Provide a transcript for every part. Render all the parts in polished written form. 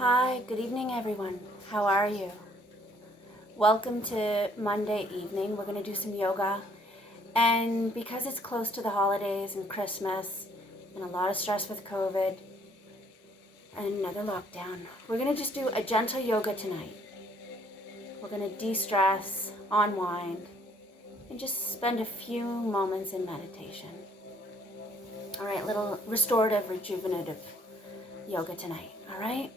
Hi, good evening everyone. How are you? Welcome to Monday evening. We're going to do some yoga. And because it's close to the holidays and Christmas and a lot of stress with COVID and another lockdown, we're going to just do a gentle yoga tonight. We're going to de-stress, unwind, and just spend a few moments in meditation. All right, little restorative, rejuvenative yoga tonight. All right?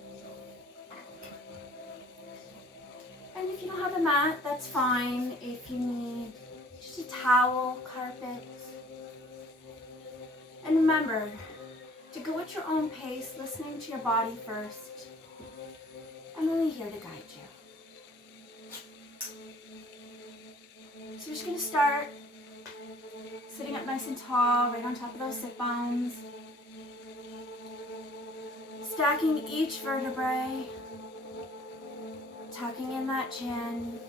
And if you don't have a mat, that's fine. If you need just a towel, carpet. And remember to go at your own pace, listening to your body first. I'm only here to guide you. So we're just going to start sitting up nice and tall, right on top of those sit bones. Stacking each vertebrae. Tucking in that chin.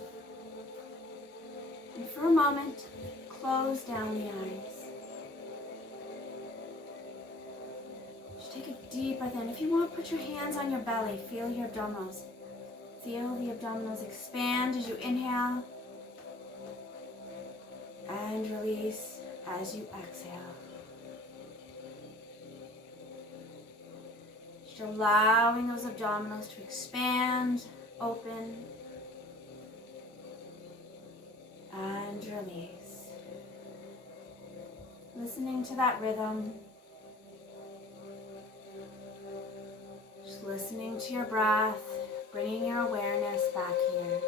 And for a moment, close down the eyes. Just take a deep breath in. If you want, put your hands on your belly. Feel your abdominals. Feel the abdominals expand as you inhale. And release as you exhale. Just allowing those abdominals to expand, open, and release. Listening to that rhythm. Just listening to your breath, bringing your awareness back here.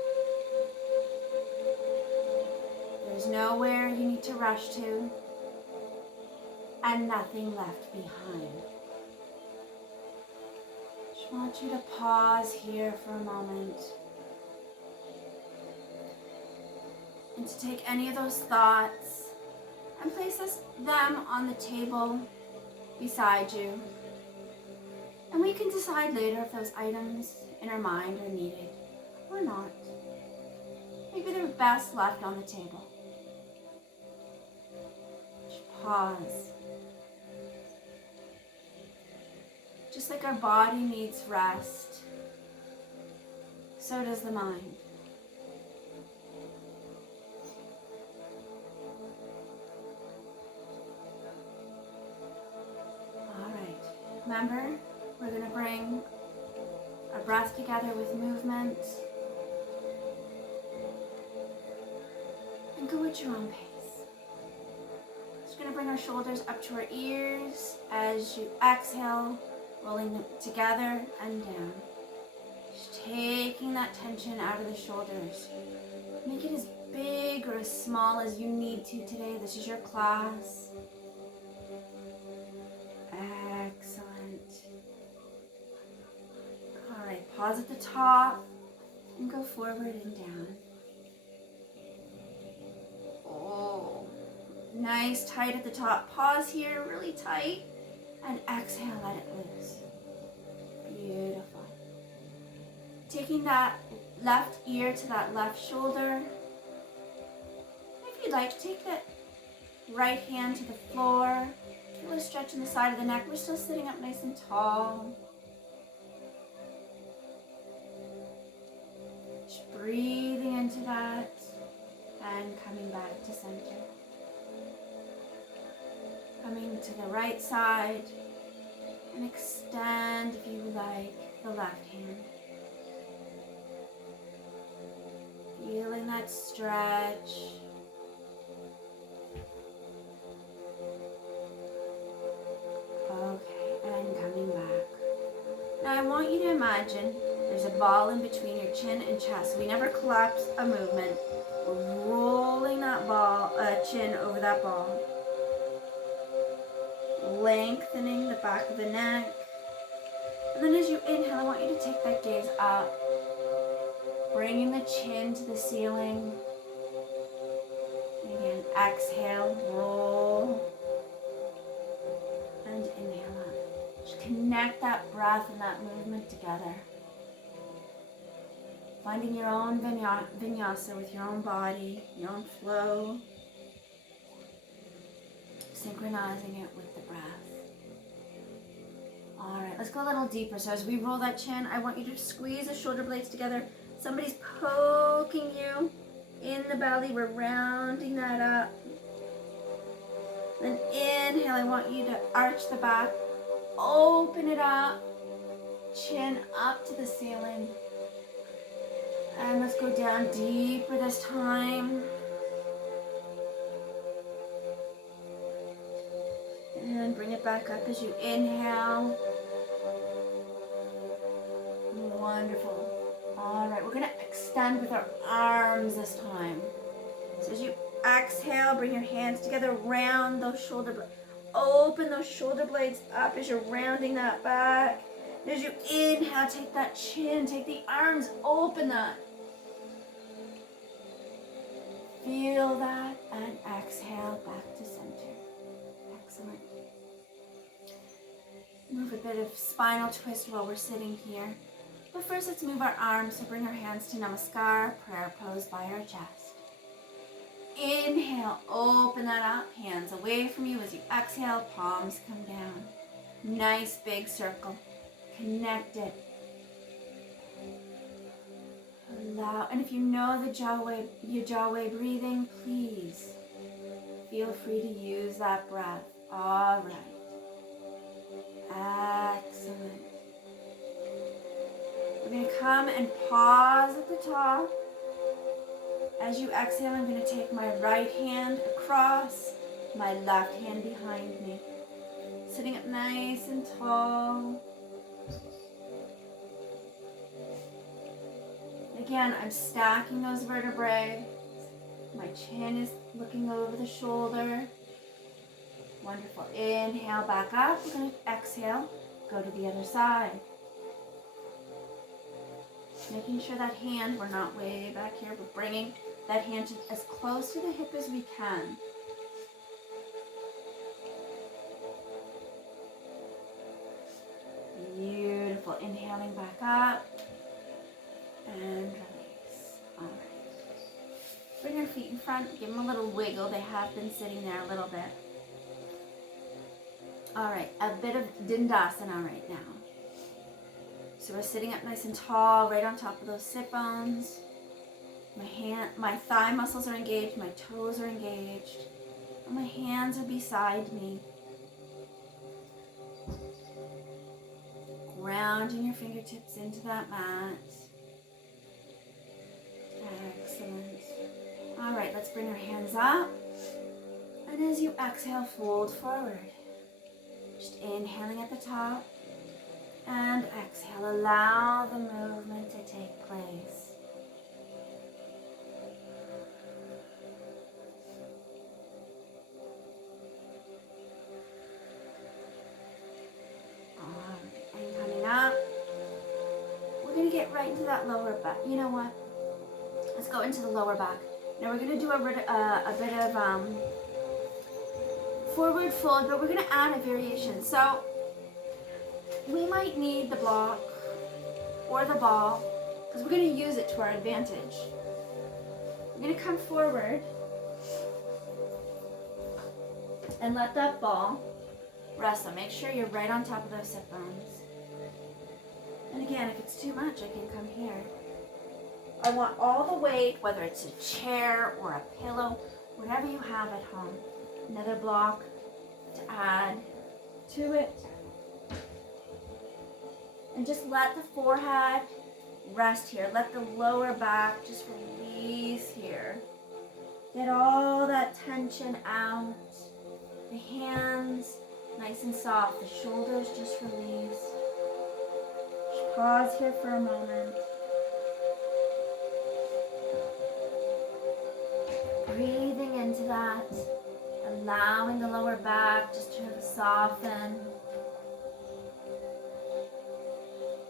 There's nowhere you need to rush to, and nothing left behind. Just want you to pause here for a moment. And to take any of those thoughts and place them on the table beside you. And we can decide later if those items in our mind are needed or not. Maybe they're best left on the table. Just pause. Just like our body needs rest, so does the mind. Remember, we're going to bring our breath together with movement and go at your own pace. Just going to bring our shoulders up to our ears as you exhale, rolling them together and down. Just taking that tension out of the shoulders. Make it as big or as small as you need to today. This is your class. Excellent. All right, pause at the top and go forward and down. Oh, nice, tight at the top. Pause here, really tight, and exhale, let it loose. Beautiful. Taking that left ear to that left shoulder. If you'd like, take that right hand to the floor. Feel a stretch in the side of the neck. We're still sitting up nice and tall. Just breathing into that and coming back to center. Coming to the right side and extend, if you like, the left hand. Feeling that stretch. Okay, and coming back. Now I want you to imagine there's a ball in between your chin and chest. We never collapse a movement. We're rolling that chin over that ball. Lengthening the back of the neck. And then as you inhale, I want you to take that gaze up. Bringing the chin to the ceiling. And again, exhale, roll. And inhale up. Just connect that breath and that movement together. Finding your own vinyasa with your own body, your own flow. Synchronizing it with the breath. All right, let's go a little deeper. So as we roll that chin, I want you to squeeze the shoulder blades together. Somebody's poking you in the belly. We're rounding that up. Then inhale, I want you to arch the back, open it up, chin up to the ceiling. And let's go down deeper this time. And bring it back up as you inhale. Wonderful. All right, we're gonna extend with our arms this time. So as you exhale, bring your hands together, round those shoulder blades. Open those shoulder blades up as you're rounding that back. And as you inhale, take that chin, take the arms, open that. Feel that and exhale back to center. Excellent. Move a bit of spinal twist while we're sitting here. But first, let's move our arms. So bring our hands to Namaskar, prayer pose by our chest. Inhale, open that up, hands away from you. As you exhale, palms come down. Nice big circle. Connect it. Allow, and if you know your jawway breathing, please feel free to use that breath. All right. Excellent. We're going to come and pause at the top. As you exhale, I'm going to take my right hand across, my left hand behind me. Sitting up nice and tall. Again, I'm stacking those vertebrae. My chin is looking over the shoulder. Wonderful. Inhale, back up. We're going to exhale, go to the other side. Making sure that hand, we're not way back here, we're bringing that hand as close to the hip as we can. Beautiful. Inhaling back up and release. All right. Bring your feet in front, give them a little wiggle. They have been sitting there a little bit. All right, a bit of Dandasana right now. So we're sitting up nice and tall, right on top of those sit bones. My thigh muscles are engaged, my toes are engaged, and my hands are beside me. Grounding your fingertips into that mat. Excellent. All right, let's bring our hands up. And as you exhale, fold forward. Just inhaling at the top. And exhale, allow the movement to take place. And coming up, we're going to get right into that lower back. You know what? Let's go into the lower back. Now we're going to do a bit of forward fold, but we're going to add a variation. So we might need the block or the ball because we're going to use it to our advantage. We're going to come forward and let that ball rest on. Make sure you're right on top of those sit bones. And again, if it's too much, I can come here. I want all the weight, whether it's a chair or a pillow, whatever you have at home. Another block to add to it. And just let the forehead rest here. Let the lower back just release here. Get all that tension out. The hands nice and soft. The shoulders just release. Just pause here for a moment. Breathing into that. Allowing the lower back just to soften.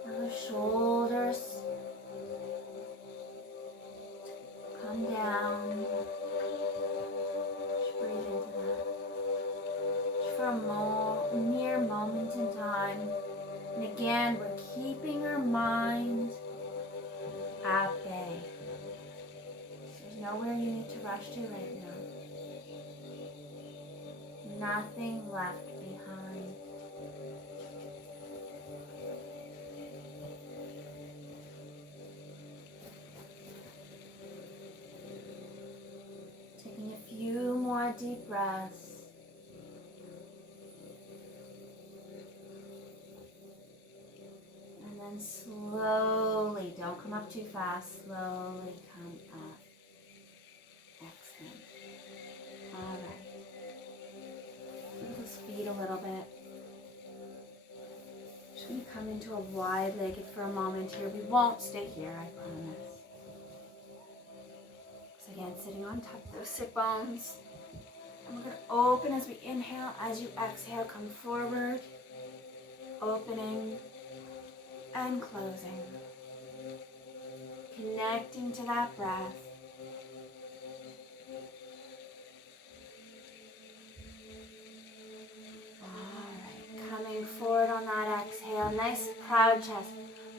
The shoulders come down. Just breathe into that. Just for a mere moment in time. And again, we're keeping our mind at bay. There's nowhere you need to rush to right now. Nothing left behind. more deep breaths. And then slowly, don't come up too fast, slowly come up. Excellent. All right. Move those feet a little bit. Just going to come into a wide-legged for a moment here. We won't stay here, I promise. So again, sitting on top of those sit bones. And we're going to open as we inhale. As you exhale, come forward. Opening and closing. Connecting to that breath. Coming forward on that exhale, nice proud chest.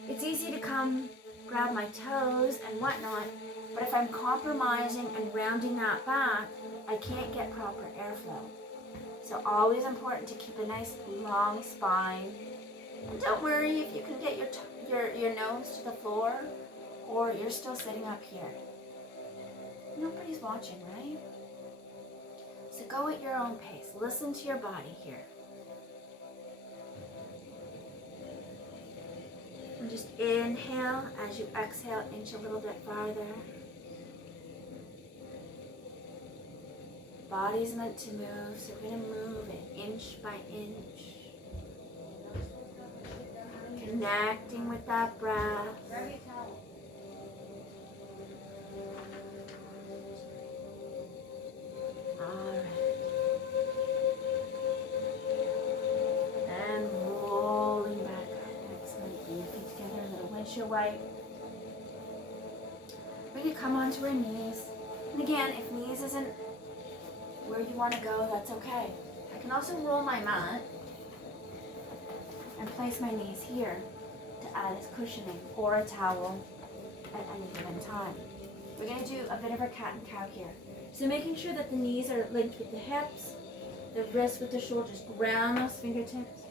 It's easy to come grab my toes and whatnot, but if I'm compromising and rounding that back, I can't get proper airflow. So always important to keep a nice long spine. And don't worry if you can get your nose to the floor or you're still sitting up here. Nobody's watching, right? So go at your own pace. Listen to your body here. And just inhale as you exhale, inch a little bit farther. Body's meant to move, so we're going to move it inch by inch. Connecting with that breath. All right. And rolling back up. Excellent. Bring your feet together, a little windshield wipe. We're going to come onto our knees. And again, if knees isn't where you want to go, that's okay. I can also roll my mat and place my knees here to add as cushioning or a towel at any given time. We're going to do a bit of our cat and cow here. So making sure that the knees are linked with the hips, the wrists with the shoulders, ground those fingertips.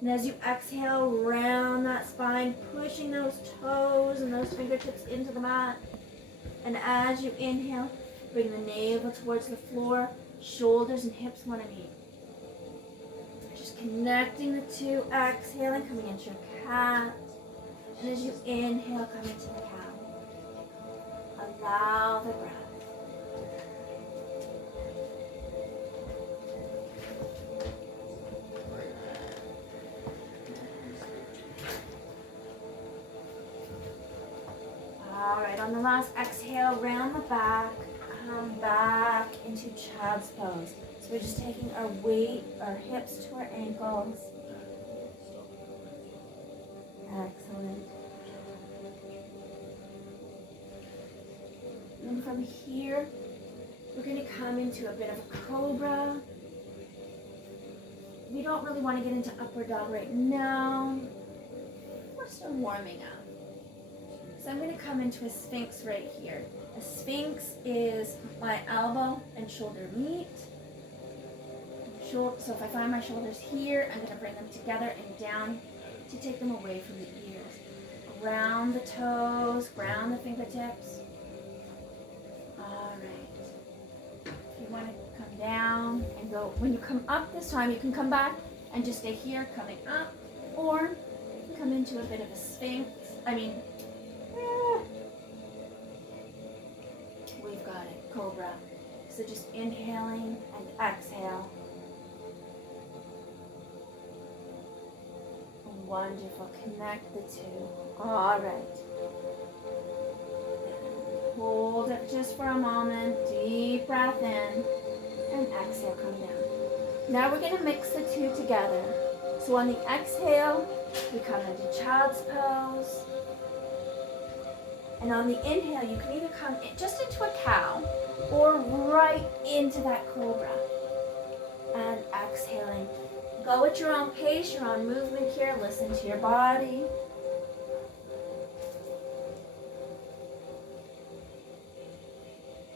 And as you exhale, round that spine, pushing those toes and those fingertips into the mat. And as you inhale, bring the navel towards the floor, shoulders and hips want to meet. Just connecting the two, exhaling, coming into your cat. And as you inhale, come into the cow. Allow the breath. All right, on the last exhale, round the back, come back into child's pose. So we're just taking our weight, our hips to our ankles. Excellent. And then from here, we're going to come into a bit of a cobra. We don't really want to get into upward dog right now. We're still warming up. So I'm going to come into a sphinx right here. A sphinx is my elbow and shoulder meet. So if I find my shoulders here, I'm going to bring them together and down to take them away from the ears. Ground the toes, ground the fingertips. All right. If you want to come down and go, when you come up this time, you can come back and just stay here, coming up, or you can come into a bit of a sphinx. We've got it, cobra. So just inhaling and exhale. Wonderful, connect the two. All right. Hold it just for a moment, deep breath in, and exhale, come down. Now we're going to mix the two together. So on the exhale, we come into child's pose. And on the inhale, you can either come just into a cow or right into that cobra. And exhaling. Go at your own pace, your own movement here. Listen to your body.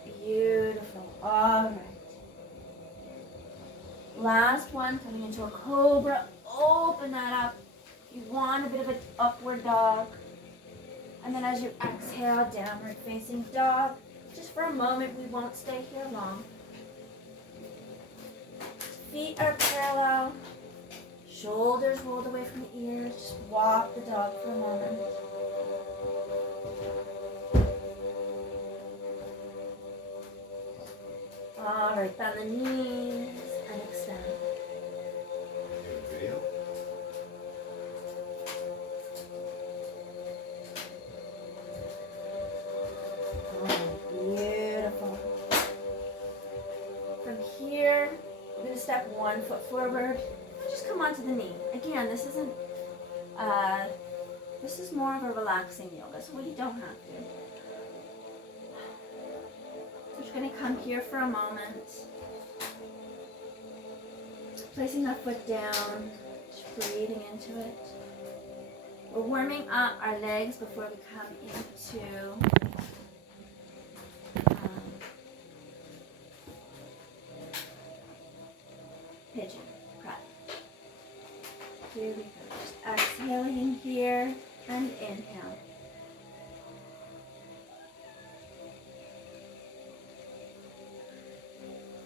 Beautiful. All right. Last one, coming into a cobra. Open that up. You want a bit of an upward dog. And then as you exhale, downward facing dog. Just for a moment, we won't stay here long. feet are parallel. Shoulders rolled away from the ears. Just walk the dog for a moment. All right, bend the knees and extend. Video. Beautiful. From here, we're going to step 1 foot forward. Just come onto the knee. Again, this isn't, this is more of a relaxing yoga, so you don't have to. We're just going to come here for a moment. Placing that foot down, just breathing into it. We're warming up our legs before we come into pigeon prep. Here we go. Just exhaling in here and inhale.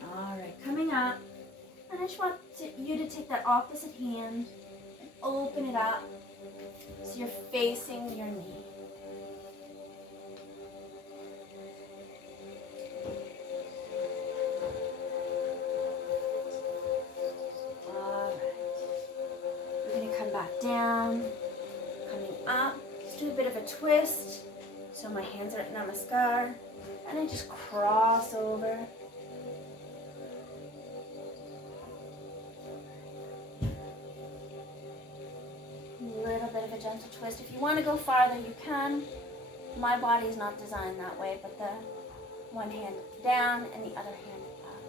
All right, coming up. And I just want you to take that opposite hand and open it up so you're facing your knee. Back down, coming up, just do a bit of a twist, so my hands are at namaskar, and I just cross over. A little bit of a gentle twist. If you want to go farther, you can. My body is not designed that way, but the one hand down and the other hand up.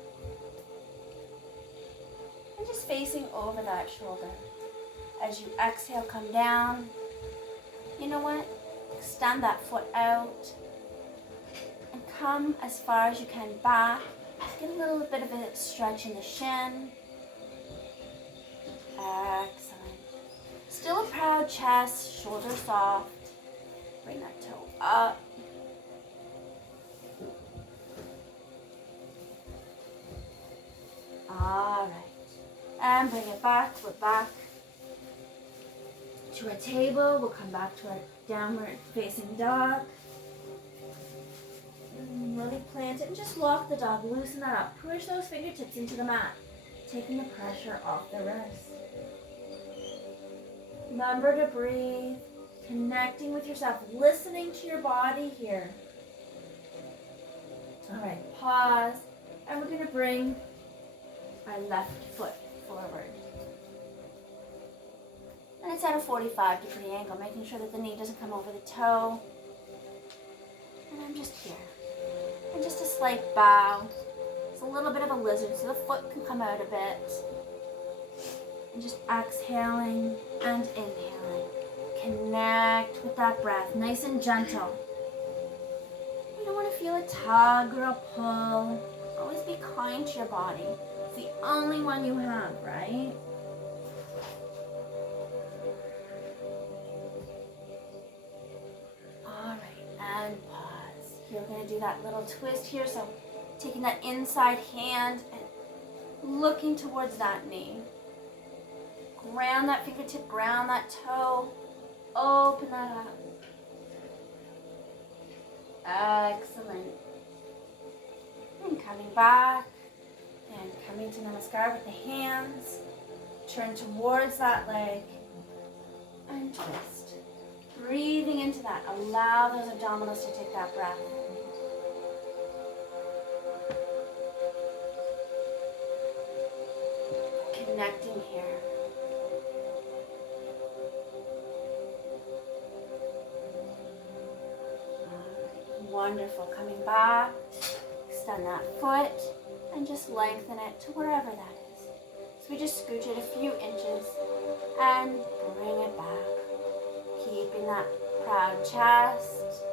And just facing over that shoulder. As you exhale, come down. You know what? Extend that foot out. And come as far as you can back. Get a little bit of a stretch in the shin. Excellent. Still a proud chest, shoulders soft. Bring that toe up. All right. And bring it back. We're back to our table. We'll come back to our downward facing dog. And really plant it and just walk the dog. Loosen that up. Push those fingertips into the mat, taking the pressure off the wrist. Remember to breathe, connecting with yourself, listening to your body here. All right, pause. And we're going to bring our left foot forward. And it's at a 45-degree angle, making sure that the knee doesn't come over the toe. And I'm just here. And just a slight bow. It's a little bit of a lizard, so the foot can come out a bit. And just exhaling and inhaling. Connect with that breath, nice and gentle. You don't want to feel a tug or a pull. Always be kind to your body. It's the only one you have, right? And pause. Here we're going to do that little twist here. So taking that inside hand and looking towards that knee. Ground that fingertip, ground that toe. Open that up. Excellent. And coming back and coming to namaskar with the hands. Turn towards that leg and twist. Breathing into that. Allow those abdominals to take that breath. Connecting here. Wonderful. Coming back. Extend that foot and just lengthen it to wherever that is. So we just scooch it a few inches and bring it back. Keeping that proud chest.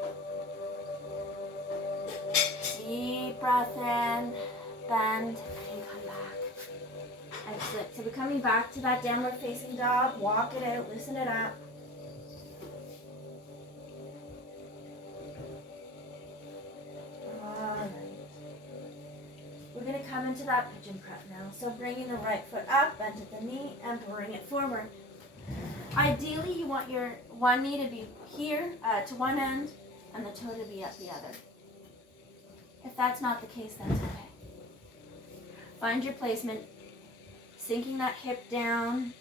Deep breath in, bend, and come back. Excellent. So we're coming back to that downward facing dog. Walk it out, loosen it up. All right. We're going to come into that pigeon prep now. So bringing the right foot up, bend at the knee, and bring it forward. Ideally, you want your one knee to be here to one end and the toe to be at the other. If that's not the case, that's okay. Find your placement, sinking that hip down.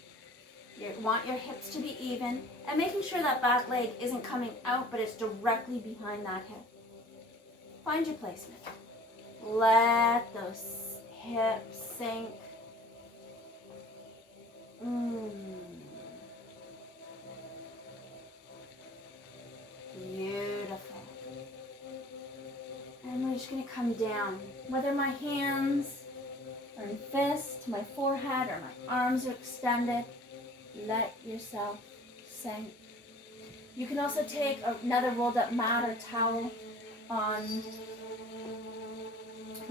You want your hips to be even and making sure that back leg isn't coming out, but it's directly behind that hip. Find your placement. Let those hips sink. Beautiful. And we're just going to come down. Whether my hands are in fist to my forehead or my arms are extended, let yourself sink. You can also take another rolled up mat or towel on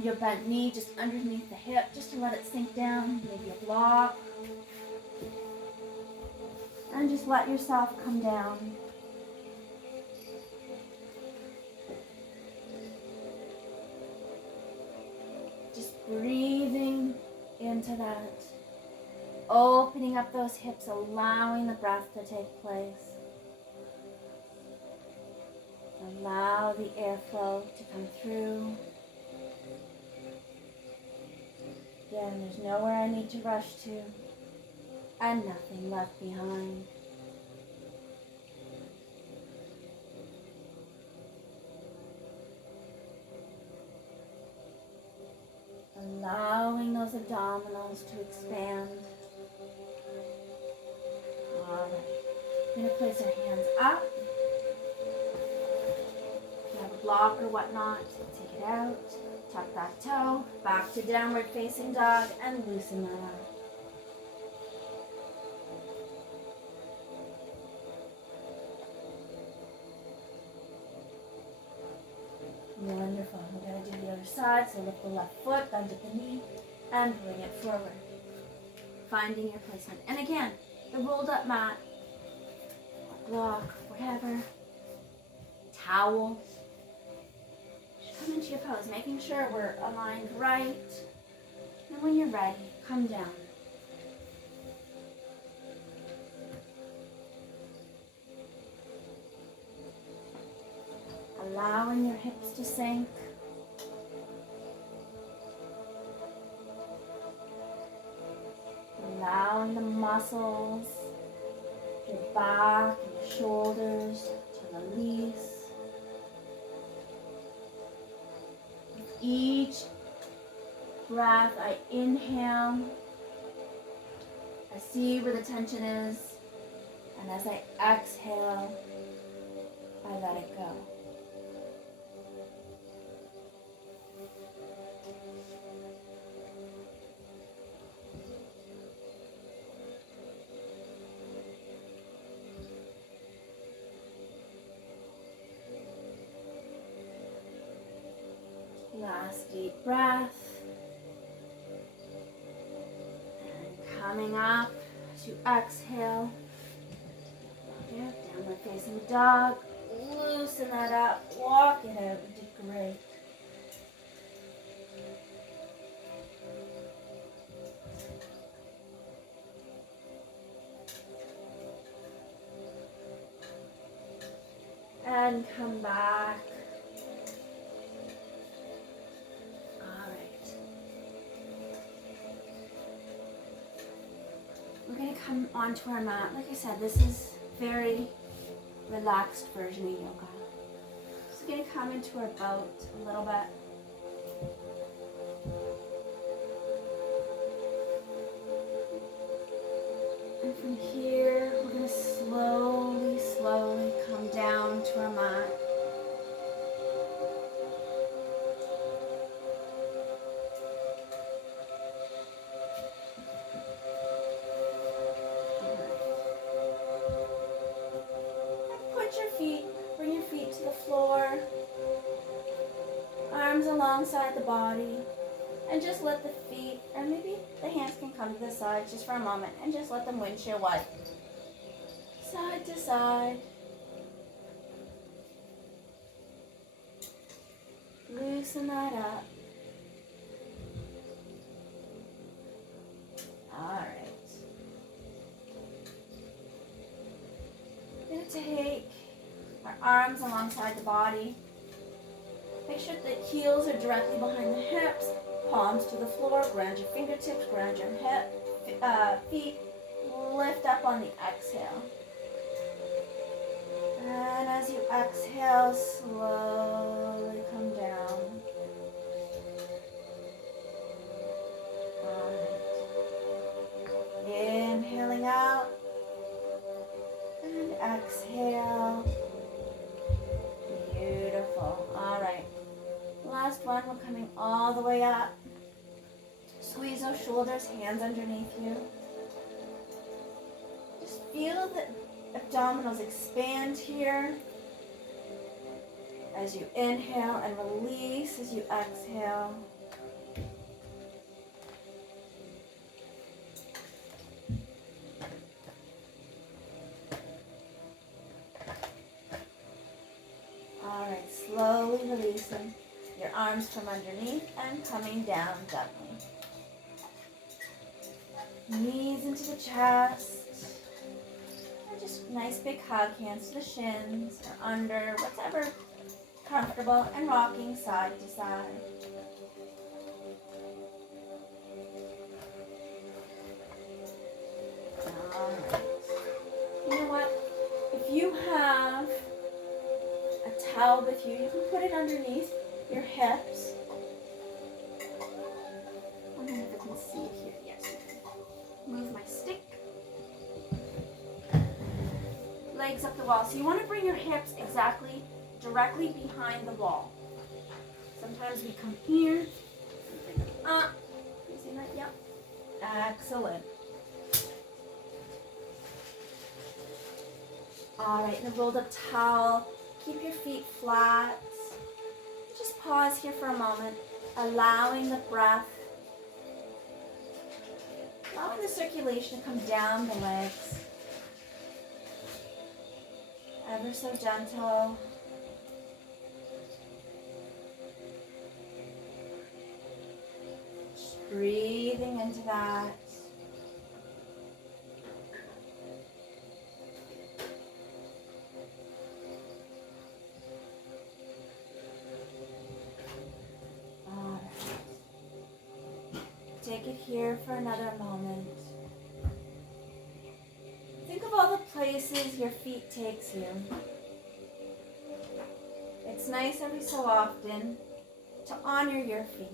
your bent knee, just underneath the hip, just to let it sink down, maybe a block. And just let yourself come down. Just breathing into that. Opening up those hips, allowing the breath to take place. Allow the airflow to come through. Again, there's nowhere I need to rush to, and nothing left behind. Allowing those abdominals to expand. All right. We're going to place our hands up. If you have a block or whatnot, take it out. Tuck that toe. Back to downward facing dog and loosen that up. Wonderful. We're going to do the other side. So lift the left foot, bend at the knee, and bring it forward. Finding your placement. And again, the rolled up mat, block, whatever, towel. Just come into your pose, making sure we're aligned right. And when you're ready, come down. Allowing your hips to sink. Allowing the muscles, your back and your shoulders to release. With each breath, I inhale. I see where the tension is. And as I exhale, I let it go. Last deep breath. And coming up to exhale. Yep, downward facing dog. Loosen that up. Walk it out. You did great. And come back. We're going to come onto our mat. Like I said, this is very relaxed version of yoga. So we're going to come into our boat a little bit. And from here, we're going to slowly come down to our mat. Bring your feet to the floor, arms alongside the body, and just let the feet, or maybe the hands can come to the sides just for a moment, and just let them windshield wipe. Side to side. Loosen that up. take our arms alongside the body. Make sure the heels are directly behind the hips, palms to the floor, ground your fingertips, ground your feet, lift up on the exhale. And as you exhale, slowly come down. Alright. Inhaling out and exhale. Beautiful. Alright. Last one, we're coming all the way up. Squeeze those shoulders, hands underneath you. Just feel the abdominals expand here as you inhale and release as you exhale. All right, slowly releasing your arms from underneath and coming down gently. Knees into the chest. Just nice big hug, hands to the shins or under, whatever comfortable, and rocking side to side. Alright. You know what? If you have a towel with you, you can put it underneath your hips. I don't know if I can see it here. Yes, move my stick. Legs up the wall. So you want to bring your hips directly behind the wall. Sometimes we come here, bring them up. You see that? Yep. Excellent. All right, in a rolled up towel, keep your feet flat. Just pause here for a moment, allowing the breath, allowing the circulation to come down the legs. Ever so gentle. Just breathing into that. All right. Take it here for another moment. Think of all the places your feet takes you. It's nice every so often to honor your feet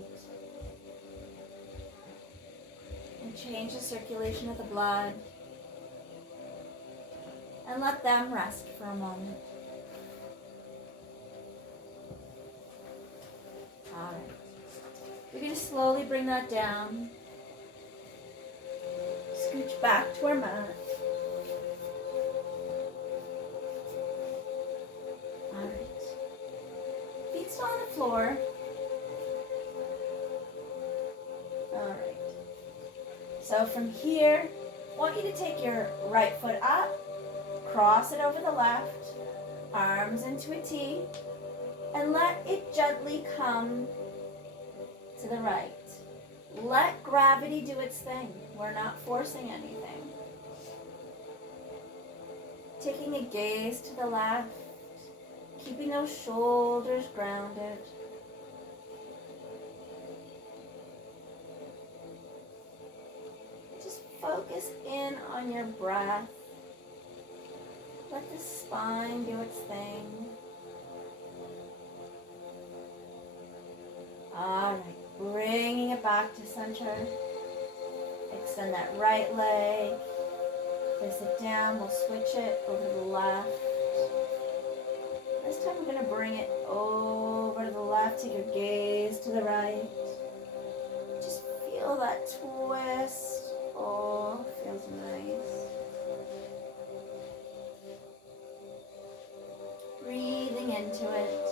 and change the circulation of the blood and let them rest for a moment. All right. We're going to slowly bring that down. Scooch back to our mat. Still on the floor. All right. So from here, I want you to take your right foot up, cross it over the left, arms into a T, and let it gently come to the right. Let gravity do its thing. We're not forcing anything. Taking a gaze to the left. Keeping those shoulders grounded. Just focus in on your breath. Let the spine do its thing. All right, bringing it back to center. Extend that right leg. Place it down. We'll switch it over to the left. This time we're going to bring it over to the left. Take your gaze to the right. Just feel that twist. Oh, feels nice. Breathing into it.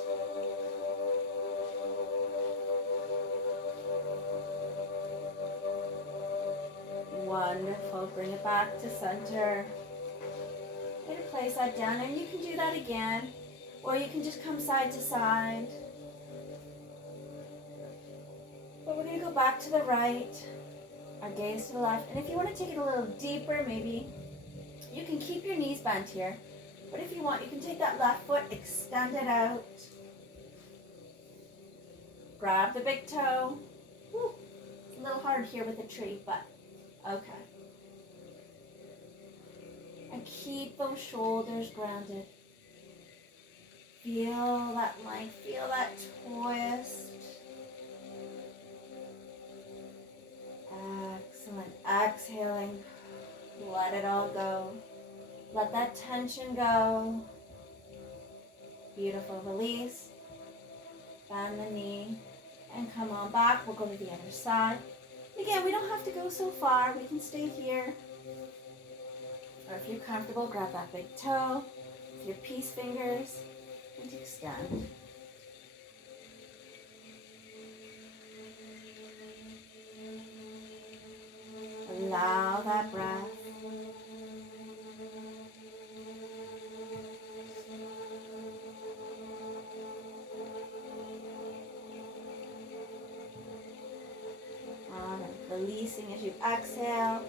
Wonderful. Bring it back to center. You're going to place that down, and you can do that again. Or you can just come side to side. But we're going to go back to the right, our gaze to the left. And if you want to take it a little deeper, maybe you can keep your knees bent here. But if you want, you can take that left foot, extend it out. Grab the big toe. Woo. It's a little hard here with the tree, but okay. And keep those shoulders grounded. Feel that length, feel that twist. Excellent. Exhaling. Let it all go. Let that tension go. Beautiful. Release. Bend the knee. And come on back. We'll go to the other side. Again, we don't have to go so far. We can stay here. Or if you're comfortable, grab that big toe with your peace fingers and extend. Allow that breath. Releasing as you exhale.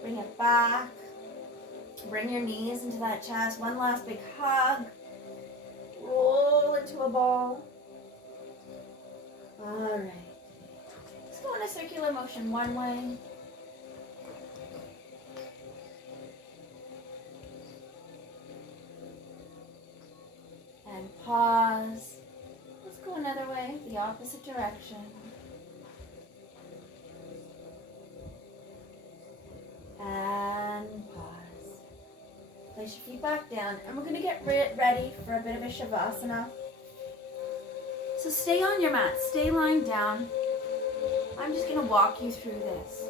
Bring it back. Bring your knees into that chest. One last big hug. Roll into a ball. All right. Let's go in a circular motion one way. And pause. Let's go another way, the opposite direction. And pause. Place your feet back down. And we're going to get ready for a bit of a Shavasana. So stay on your mat. Stay lying down. I'm just going to walk you through this.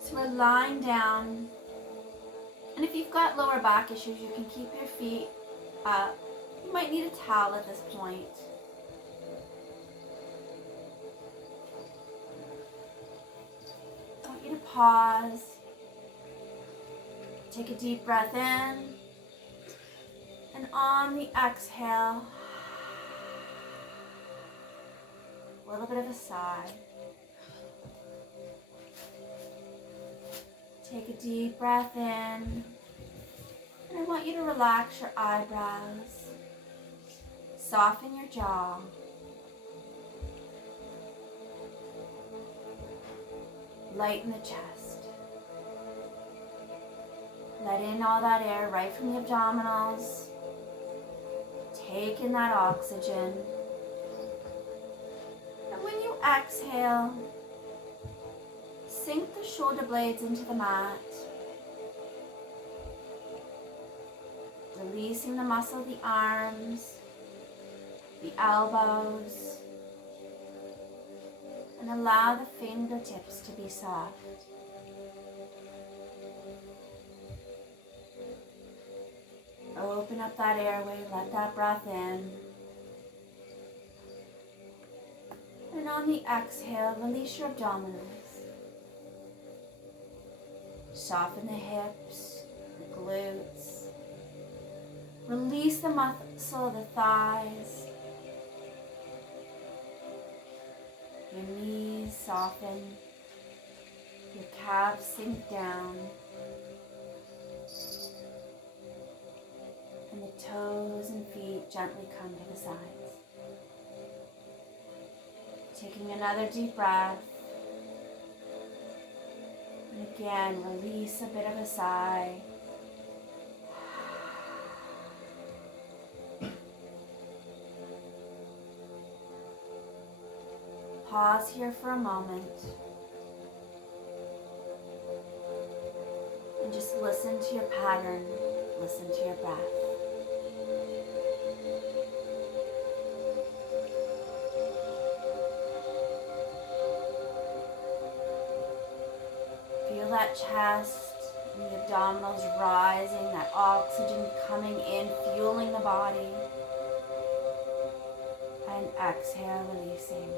So we're lying down. And if you've got lower back issues, you can keep your feet up. You might need a towel at this point. I want you to pause. Take a deep breath in. And on the exhale, a little bit of a sigh. Take a deep breath in. And I want you to relax your eyebrows. Soften your jaw. Lighten the chest. Let in all that air right from the abdominals. Take in that oxygen. And when you exhale, sink the shoulder blades into the mat. Releasing the muscle of the arms, the elbows, and allow the fingertips to be soft. Open up that airway, let that breath in. And on the exhale, release your abdominals. Soften the hips, the glutes. Release the muscle of the thighs. Your knees soften. Your calves sink down. And the toes and feet gently come to the sides. Taking another deep breath. And again, release a bit of a sigh. Pause here for a moment. And just listen to your pattern. Listen to your breath. Feel that chest and the abdominals rising, that oxygen coming in, fueling the body. And exhale, releasing.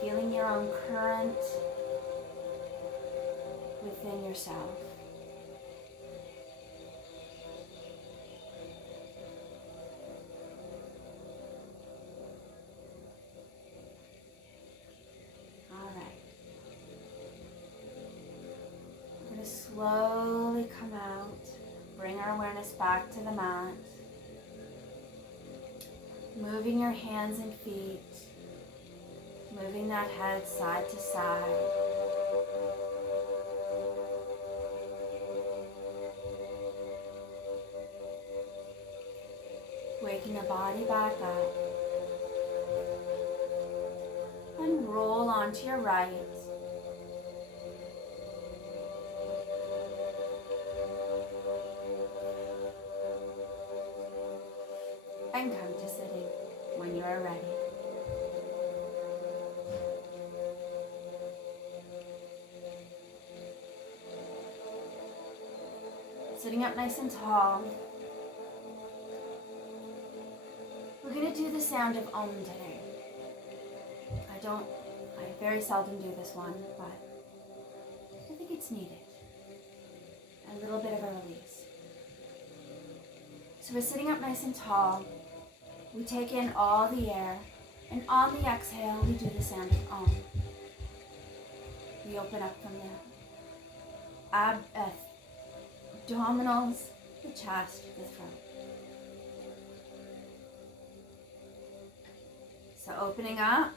Feeling your own current within yourself. slowly come out. Bring our awareness back to the mat. Moving your hands and feet. Moving that head side to side. Waking the body back up. And roll onto your right. And come to sitting when you are ready. Sitting up nice and tall. We're going to do the sound of Om today. I very seldom do this one, but I think it's needed. A little bit of a release. So we're sitting up nice and tall. We take in all the air, and on the exhale, we do the sound of Om. We open up from the abdominals, the chest, the throat. So opening up.